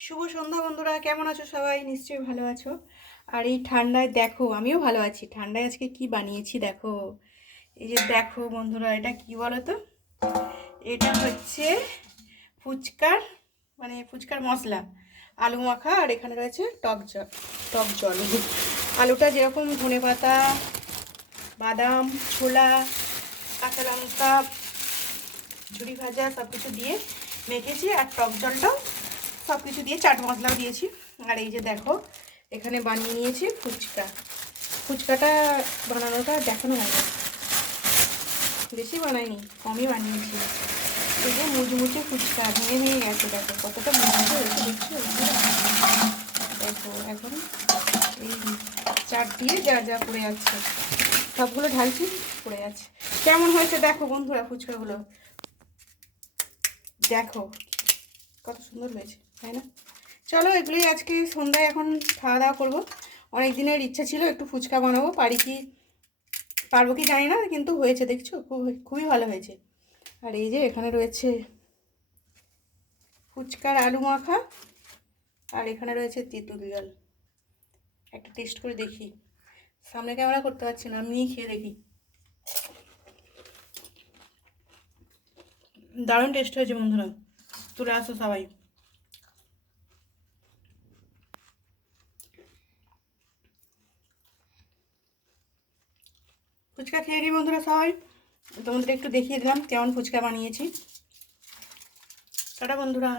শুভ সন্ধ্যা বন্ধুরা, কেমন আছো সবাই? নিশ্চয়ই ভালো আছো। আর এই ঠান্ডায় দেখো, আমিও ভালো আছি। ঠান্ডায় আজকে কি বানিয়েছি দেখো। এই যে দেখো বন্ধুরা, এটা কি বলো তো? এটা হচ্ছে ফুচকার ফুচকার মশলা, আলু মাখা। আর এখানে রয়েছে টক জল। আলুটা যেরকম ধনেপাতা, বাদাম, ছোলা, কাঁচা লঙ্কা, ঝুরি ভাজা সব কিছু দিয়ে মেখেছি। আর টক জলটাও সব কিছু দিয়ে চাট মশলাও দিয়েছি। আর এই যে দেখো, এখানে বানিয়ে নিয়েছি ফুচকাটা বানানোটা দেখানো হয়নি, বেশি বানাইনি, কমই বানিয়েছি। এই যে মুচমুচে ফুচকা ভেঙে ভেঙে গেছে, দেখো কতটা মুচমুচে হয়েছে, দেখছো? দেখো এখন এই চাট দিয়ে যা যা পড়ে যাচ্ছে সবগুলো ঢালছি, পড়ে যাচ্ছে। কেমন হয়েছে দেখো বন্ধুরা ফুচকাগুলো, দেখো কত সুন্দর হয়েছে, তাই না? চলো এগুলোই আজকে সন্ধ্যায় এখন খাওয়া দাওয়া করবো। অনেক দিনের ইচ্ছা ছিল একটু ফুচকা বানাবো, পারবো কি জানি না, কিন্তু হয়েছে দেখছো, খুবই ভালো হয়েছে। আর এই যে এখানে রয়েছে ফুচকার আলু মাখা, আর এখানে রয়েছে তেঁতুল জল। একটা টেস্ট করে দেখি, সামনে ক্যামেরা করতে পারছি না, আমি খেয়ে দেখি। দারুণ টেস্ট হয়েছে বন্ধুরা, চলে আসো সবাই। ফুচকা খেয়ে নিই বন্ধুরা সবাই, তোমাদের একটু দেখিয়ে দিলাম কেমন ফুচকা বানিয়েছি। টাটা বন্ধুরা।